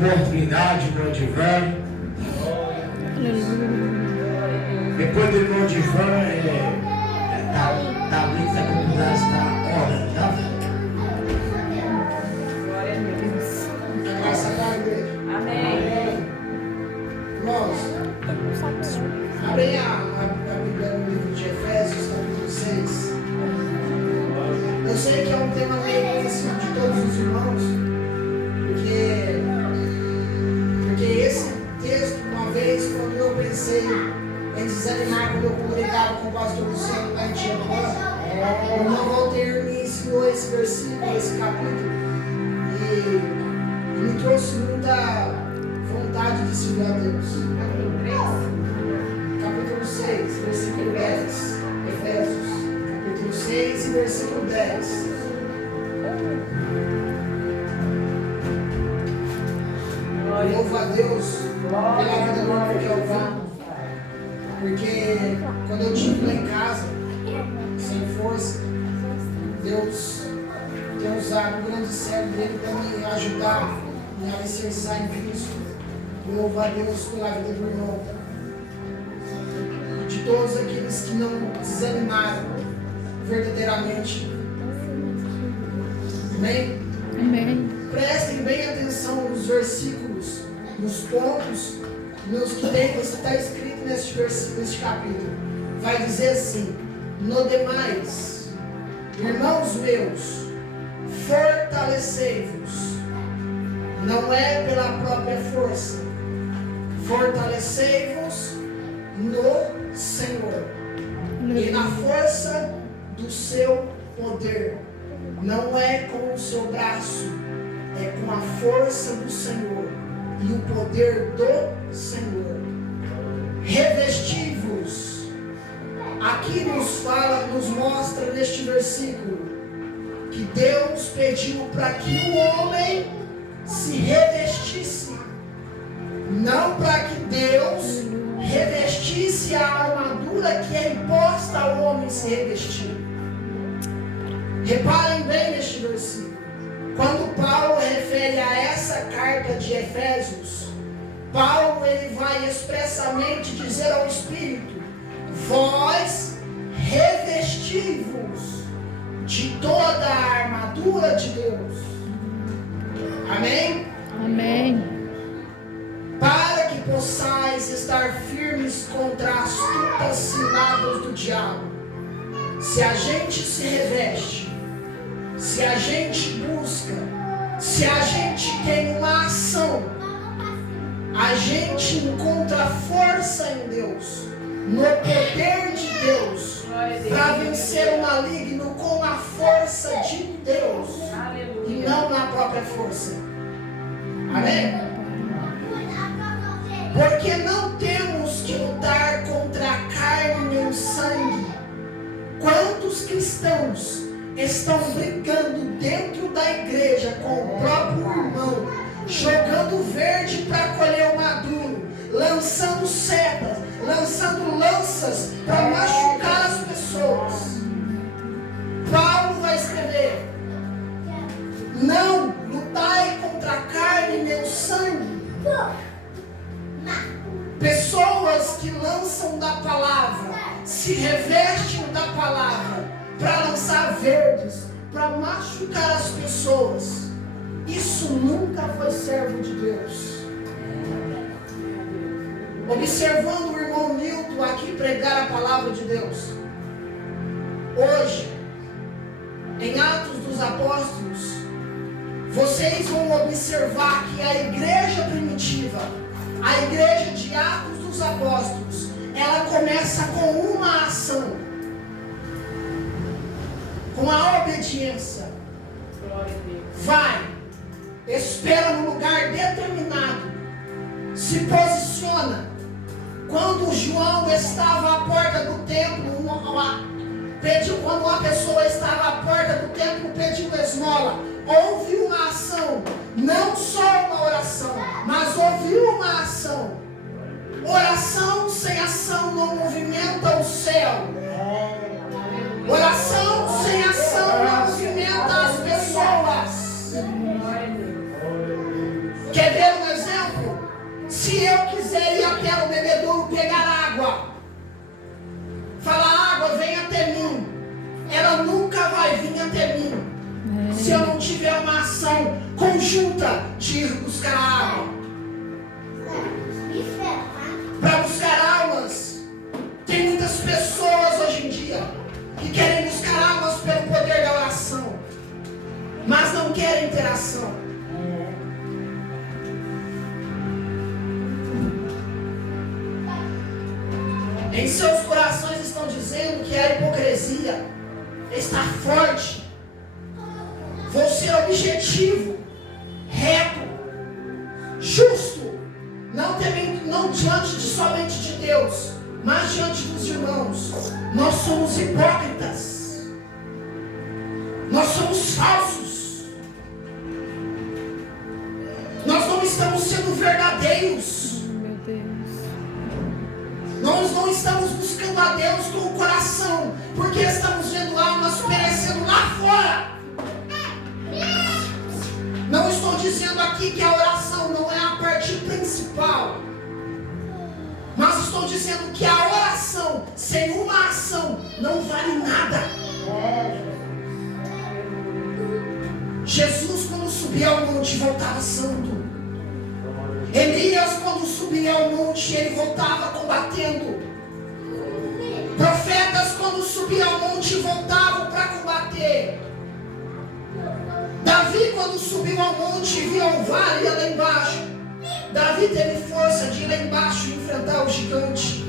oportunidade, irmão Divan. Depois do irmão Divan, tá muito a comunidade está orando, tá? Graças a Deus. Amém. Irmãos, abrem a Bíblia no livro de Efésios, capítulo 6. Eu sei que é um tema meio conhecido de todos os irmãos, porque esse texto, uma vez, quando eu pensei em desanimar, quando eu comunicava com o pastor Luciano na Antiamã, o irmão Walter me ensinou esse versículo, esse capítulo, e me trouxe muita vontade de servir a Deus. Capítulo 6, versículo 10. Efésios, capítulo 6 e versículo 10. Louvo a Deus pela vida do irmão que eu vi, porque quando eu estive lá em casa, sem força, Deus tem usado o grande servo dele para me ajudar, me alicerçar em Cristo. Louvo a Deus pela vida do irmão. De todos aqueles que não desanimaram verdadeiramente. Amém? Amém. Prestem bem atenção nos versículos, nos pontos, nos que está escrito neste versículo, neste capítulo. Vai dizer assim: no demais, irmãos meus, fortalecei-vos, não é pela própria força, fortalecei-vos no Senhor e na força do seu poder. Não é com o seu braço, é com a força do Senhor e o poder do Senhor. Revesti-vos. Aqui nos mostra neste versículo que Deus pediu para que o homem se revestisse, não para que Deus revestisse a armadura que é imposta ao homem se revestir. Reparem bem neste versículo. Quando Paulo refere a essa carta de Efésios, Paulo ele vai expressamente dizer ao Espírito: vós revesti-vos de toda a armadura de Deus. Amém? Amém. Para que possais estar firmes contra as astutas ciladas do diabo. Se a gente se reveste, se a gente busca, se a gente tem uma ação, a gente encontra força em Deus, no poder de Deus, para vencer o maligno com a força de Deus e não na própria força. Amém? Porque não temos que lutar contra a carne nem o sangue. Quantos cristãos estão brigando dentro da igreja com o próprio irmão, jogando verde para colher o maduro, lançando setas, lançando lanças para machucar as pessoas? Paulo vai escrever: não lutai contra a carne nem o sangue. Pessoas que lançam da palavra, se revestem da palavra para lançar verdes, para machucar as pessoas. Isso nunca foi servo de Deus. Observando o irmão Nilton aqui pregar a palavra de Deus, hoje, em Atos dos Apóstolos, vocês vão observar que a igreja primitiva, a igreja de Atos dos Apóstolos, ela começa com uma ação, com a obediência. Vai, espera no lugar determinado, se posiciona. Quando João estava à porta do templo, quando uma pessoa estava à porta do templo pedindo esmola, houve uma ação, não só uma oração, mas houve uma ação. Oração sem ação não movimenta o céu. Oração sem ação não movimenta as pessoas. Quer ver um exemplo? Se eu quiser ir até o bebedouro pegar água, falar água, vem até mim, ela nunca vai vir até mim se eu não tiver uma ação conjunta de ir buscar água. Para buscar almas, tem muitas pessoas hoje em dia que querem buscar almas pelo poder da oração, mas não querem ter ação. Em seus corações estão dizendo que a hipocrisia está forte. Vou ser objetivo, reto, justo, não diante de somente de Deus, mas diante dos irmãos. Nós somos hipócritas. Nós somos falsos. Nós não estamos sendo verdadeiros. Meu Deus. Nós não estamos buscando a Deus com o coração, porque estamos vendo almas perecendo lá fora. Não estou dizendo aqui que a oração não é a parte principal, mas estou dizendo que a oração sem uma ação não vale nada. Jesus, quando subia ao monte, voltava santo. Elias, quando subia ao monte, ele voltava combatendo. Profetas, quando subiam ao monte, voltavam para combater. Davi, quando subiu ao monte, via um vale lá embaixo. Davi teve força de ir lá embaixo e enfrentar o gigante.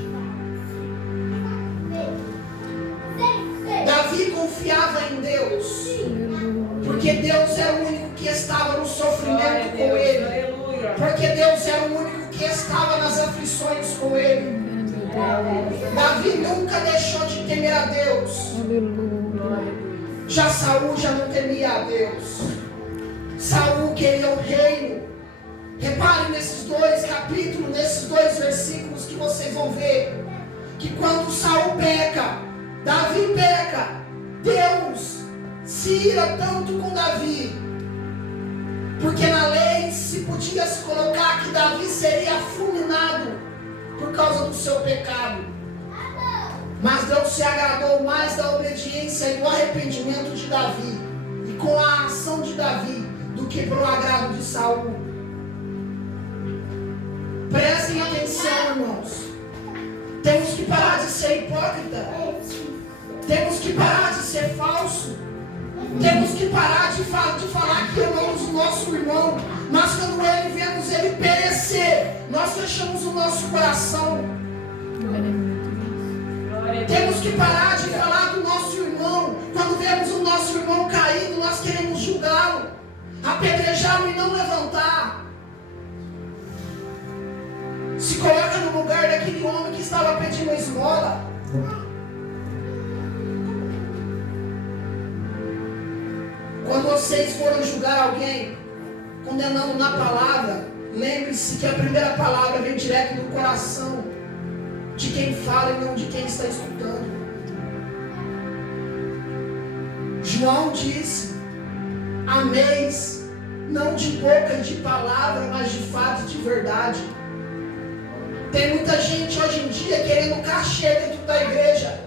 Davi confiava em Deus, porque Deus era o único que estava no sofrimento com ele. Porque Deus era o único que estava nas aflições com ele. Davi nunca deixou de temer a Deus. Já Saul já não temia a Deus. Saul queria o reino. Reparem nesses dois capítulos, nesses dois versículos que vocês vão ver, que quando Saul peca, Davi peca, Deus se ira tanto com Davi, porque na lei se podia se colocar que Davi seria fulminado por causa do seu pecado. Mas Deus se agradou mais da obediência e do arrependimento de Davi, e com a ação de Davi, do que pelo agrado de Saul. Prestem atenção, irmãos. Temos que parar de ser hipócrita. Temos que parar de ser falso. Temos que parar de falar que amamos o nosso irmão, mas quando vemos ele perecer, nós fechamos o nosso coração. Temos que parar de falar do nosso irmão. Quando vemos o nosso irmão caído, nós queremos julgá-lo, apedrejá-lo e não levantar. Se coloca no lugar daquele homem que estava pedindo esmola. Quando vocês forem julgar alguém, condenando na palavra, lembre-se que a primeira palavra vem direto do coração de quem fala e não de quem está escutando. João disse: ameis, não de boca e de palavra, mas de fato e de verdade. Tem muita gente hoje em dia querendo cachê dentro da igreja,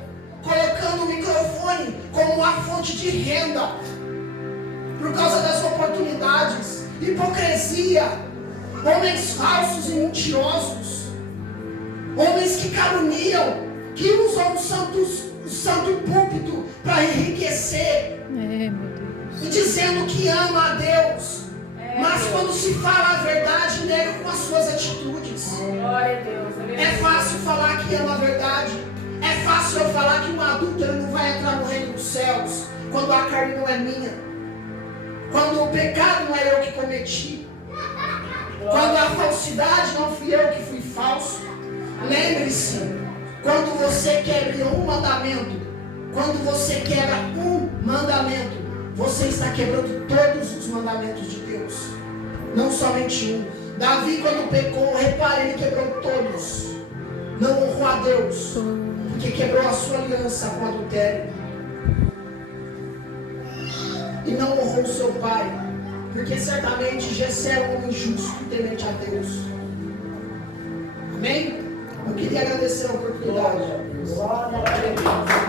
colocando o microfone como uma fonte de renda, por causa das oportunidades. Hipocrisia, homens falsos e mentirosos, homens que caluniam, que usam o santo púlpito para enriquecer, e dizendo que ama a Deus, mas quando se fala a verdade, nega com as suas atitudes. É fácil falar que ama a verdade. É fácil eu falar que um adúltero não vai entrar no reino dos céus, quando a carne não é minha, quando o pecado não é eu que cometi, quando a falsidade não fui eu que fui falso. Lembre-se, quando você quebra um mandamento, você está quebrando todos os mandamentos de Deus, não somente um. Davi, quando pecou, repare, ele quebrou todos. Não honrou a Deus, porque quebrou a sua aliança com adultério. E não honrou seu pai, porque certamente Jessé era um homem justo e temente a Deus. e agradecer a oportunidade. Glória a Deus.